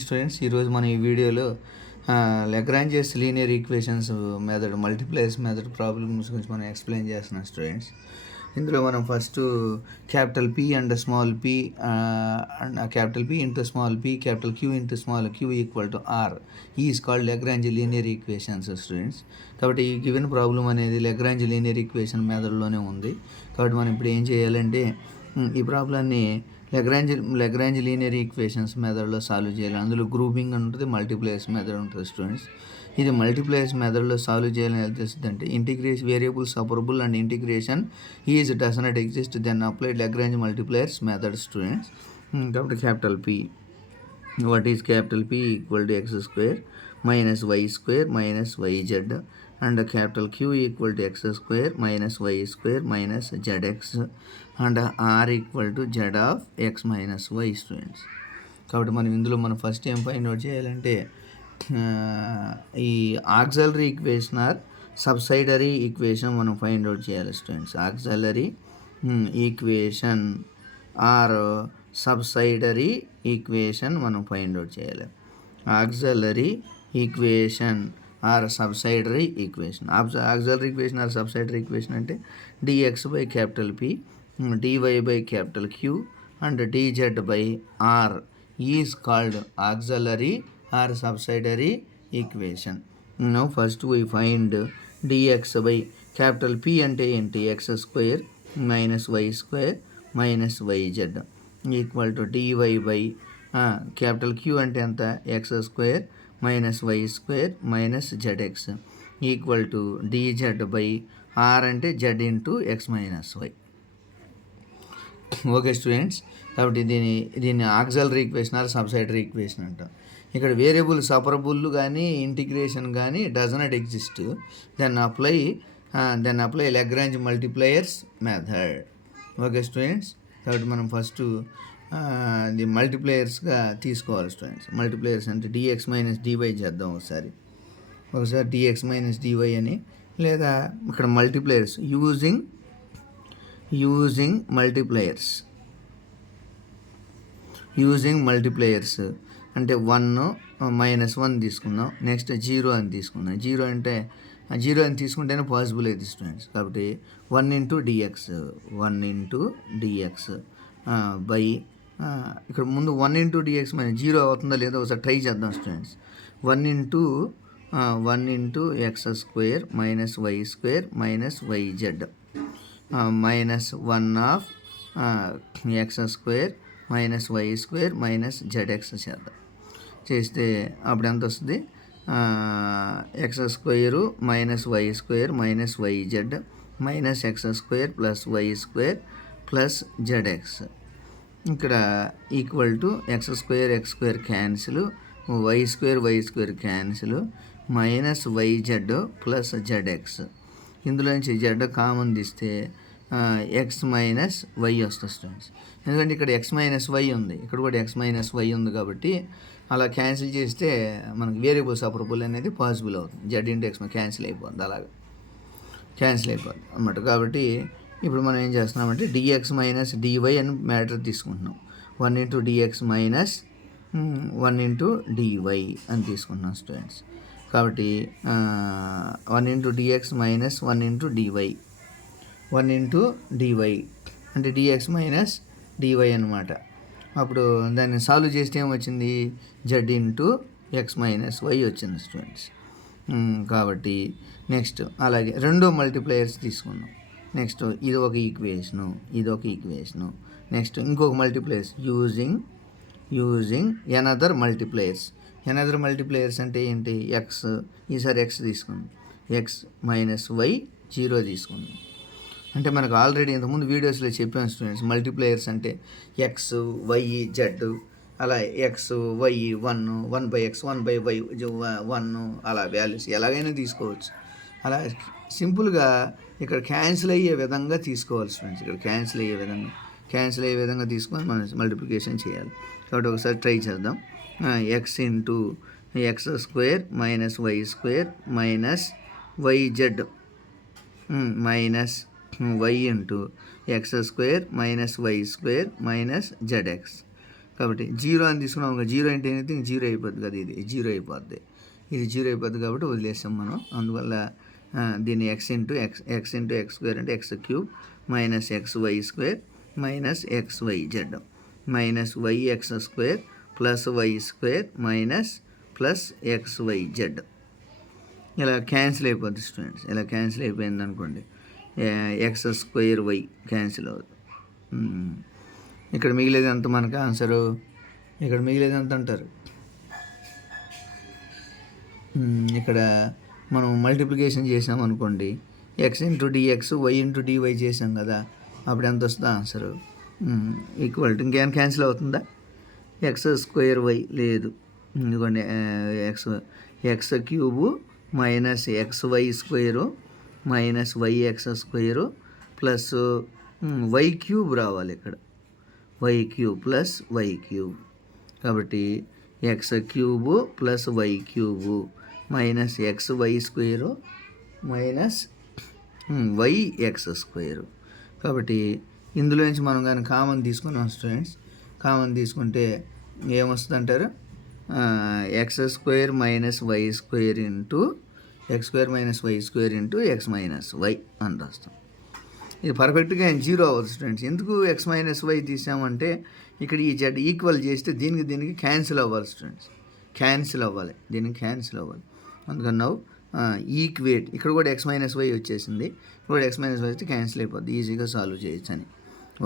Students ఈరోజు మనం ఈ వీడియోలో Lagrange's linear equations method multipliers method problems గురించి మనం ఎక్స్ప్లెయిన్ చేస్తున్నాం స్టూడెంట్స్. ఇందులో మనం first capital P and small P and capital P into small P capital Q into small Q equal to R is called Lagrange linear equations students. కాబట్టి ఈ given problem అనేది Lagrange linear equation మెథడ్లోనే ఉంది. కాబట్టి మనం ఇప్పుడు ఏం చేయాలంటే ఈ ప్రాబ్లాన్ని లెగ్రాంజ్ లీనియర్ ఈక్వేషన్స్ మెథడ్లో సాల్వ్ చేయాలి. అందులో గ్రూపింగ్ ఉంటుంది, మల్టీప్లైయర్స్ మెథడ్ ఉంటుంది స్టూడెంట్స్. ఇది మల్టీప్లైయర్స్ మెథడ్లో సాల్వ్ చేయాలని ఎలా తెలుస్తుంది అంటే integration variable separable and integration is does not exist then applied Lagrange multipliers method students. కాబట్టి capital P what is capital P equal to x square minus y square minus yz and capital Q equal to x square minus y square minus zx and r equal to z of x minus y students. కాబట్టి మనం ఇందులో మనం first ఏం find out చేయాలంటే ఈ auxiliary equation or subsidiary equation మనం find out చేయాలి students. Auxiliary equation or subsidiary equation మనం ఫైండ్ అవుట్ చేయాలి. Auxiliary equation or subsidiary equation. Auxiliary equation or subsidiary equation అంటే dx by capital P dy by capital Q and dz by R is called auxiliary or subsidiary equation. Now first we find dx by capital P అంటే ఏంటి, x square minus y square minus yz equal to dy by capital Q అంటే ఎంత, x square minus y square minus zx equal to dz by R అంటే z into x minus y. Okay students, కాబట్టి దీన్ని auxiliary equation or subsidiary equation అంటాం. ఇక్కడ variable separable కానీ integration కానీ does not exist then apply Lagrange multipliers method. Okay students, కాబట్టి మనం first ఇది మల్టీప్లేయర్స్గా తీసుకోవాలి స్టూడెంట్స్. మల్టీప్లేయర్స్ అంటే డిఎక్స్ మైనస్ డివై చేద్దాం ఒకసారి డిఎక్స్ మైనస్ డివై అని, లేదా ఇక్కడ మల్టీప్లేయర్స్ యూజింగ్ మల్టీప్లేయర్స్ అంటే 1 తీసుకుందాం. నెక్స్ట్ 0 అని తీసుకుందాం. జీరో అని తీసుకుంటేనే పాసిబుల్ అయితే స్టూడెంట్స్. కాబట్టి 1 ఇంటూ డిఎక్స్ బై ఇక్కడ ముందు 1 ఇంటూ డిఎక్స్ మైనస్ 0 అవుతుందా లేదా ఒకసారి ట్రై చేద్దాం students. 1 into x square minus y square minus YZ minus 1 of x square minus y square minus zx చేద్దాం. చేస్తే అప్పుడు ఎంత వస్తుంది, x square minus y square minus YZ minus x square plus y square plus zx. ఇక్కడ equal to x square cancel, y square cancel, minus yz plus zx. ఇందులోంచి z common తీస్తే x minus y వస్తుంది students. ఎందుకంటే ఇక్కడ X minus why ఉంది, ఇక్కడ కూడా X minus why ఉంది. కాబట్టి అలా క్యాన్సిల్ చేస్తే మనకు వేరియబుల్ సపరబుల్ అనేది పాసిబుల్ అవుతుంది. జెడ్ ఇంటూ ఎక్స్ క్యాన్సిల్ అయిపోతుంది, అలాగా క్యాన్సిల్ అయిపోతుంది అన్నమాట. కాబట్టి ఇప్పుడు మనం ఏం చేస్తున్నామంటే డిఎక్స్ మైనస్ డివై అని మ్యాటర్ తీసుకుంటున్నాం. 1 into d x minus 1 into d y అని తీసుకుంటున్నాం స్టూడెంట్స్. కాబట్టి 1 into d x minus 1 into d y అంటే డిఎక్స్ మైనస్ డివై అనమాట. అప్పుడు దాన్ని సాల్వ్ చేస్తే ఏమొచ్చింది, z into x minus y వచ్చింది స్టూడెంట్స్. కాబట్టి నెక్స్ట్ అలాగే రెండో మల్టీప్లైయర్స్ తీసుకున్నాం. నెక్స్ట్ ఇది ఒక ఈక్వేషను. నెక్స్ట్ ఇంకొక మల్టీప్లైయర్స్ యూజింగ్ ఎనదర్ మల్టీప్లైయర్స్ అంటే ఏంటి, ఎక్స్, ఈసారి ఎక్స్ తీసుకున్నాం. ఎక్స్ మైనస్ వై 0 తీసుకున్నాం. అంటే మనకు ఆల్రెడీ ఇంతకుముందు వీడియోస్లో చెప్పాను స్టూడెంట్స్, మల్టీప్లైయర్స్ అంటే ఎక్స్ వై జెడ్, అలా x y 1 by x 1 by y 1 అలా వాల్యూస్ ఎలాగైనా తీసుకోవచ్చు. అలా సింపుల్గా ఇక్కడ క్యాన్సిల్ అయ్యే విధంగా తీసుకోవాలి స్టూడెంట్స్. ఇక్కడ క్యాన్సిల్ అయ్యే విధంగా తీసుకొని మనం మల్టిప్లికేషన్ చేయాలి. కాబట్టి ఒకసారి ట్రై చేద్దాం. X into x square minus y square minus YZ minus y into x square minus y square minus z x. కాబట్టి జీరో అని తీసుకున్నాం ఇంకా జీరో అంటే ఎనీథింగ్ జీరో అయిపోద్ది కదా, ఇది జీరో అయిపోద్ది, ఇది జీరో అయిపోద్ది కాబట్టి వదిలేసాం మనం. అందువల్ల దీన్ని ఎక్స్ ఇంటూ ఎక్స్ స్క్వేర్ అంటే x cube minus x y square minus x y z minus y x square plus y square minus plus x y z. ఇలా క్యాన్సిల్ అయిపోద్ది స్టూడెంట్స్. ఇలా క్యాన్సిల్ అయిపోయింది అనుకోండి, ఎక్స్ స్క్వేర్ వై క్యాన్సిల్ అవుతుంది. ఇక్కడ మిగిలేదు ఎంత మనకు ఆన్సరు, ఇక్కడ మిగిలేదు ఎంత అంటారు, ఇక్కడ మనం మల్టిప్లికేషన్ చేసామనుకోండి, x into dx y into dy చేసాం కదా, అప్పుడు ఎంత వస్తుందో ఆన్సరు ఈక్వల్ టు ఇంకేమైనా క్యాన్సిల్ అవుతుందా, ఎక్స్ స్క్వేర్ వై లేదు, ఎందుకంటే x cube minus x y square minus y x square plus y cube రావాలి ఇక్కడ, y cube plus y cube. కాబట్టి x cube plus y cube minus x y square minus y x square. కాబట్టి ఇందులో నుంచి మనం కానీ common తీసుకున్నాం students, common తీసుకుంటే ఏమొస్తుంది అంటారు, x square minus y square into x square minus y square into x minus y అని రాస్తాం. ఇది పర్ఫెక్ట్గా జీరో అవ్వదు స్టూడెంట్స్. ఎందుకు ఎక్స్ మైనస్ వై తీసామంటే ఇక్కడ ఈ జెడ్ ఈక్వల్ చేస్తే దీనికి క్యాన్సిల్ అవ్వాలి స్టూడెంట్స్, క్యాన్సిల్ అవ్వాలి, దీనికి క్యాన్సిల్ అవ్వాలి. అందుకని నవ్వు ఈక్వేట్, ఇక్కడ కూడా ఎక్స్ మైనస్ వై వచ్చేసింది, ఇక్కడ కూడా ఎక్స్ మైనస్ వై వస్తే క్యాన్సిల్ అయిపోద్ది, ఈజీగా సాల్వ్ చేయొచ్చు అని.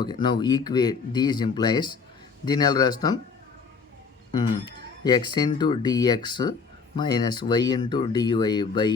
ఓకే, నవ్వు ఈక్వేట్ దీస్ ఇంప్లాయిస్, దీన్ని ఎలా రాస్తాం, x into d x minus y into d y by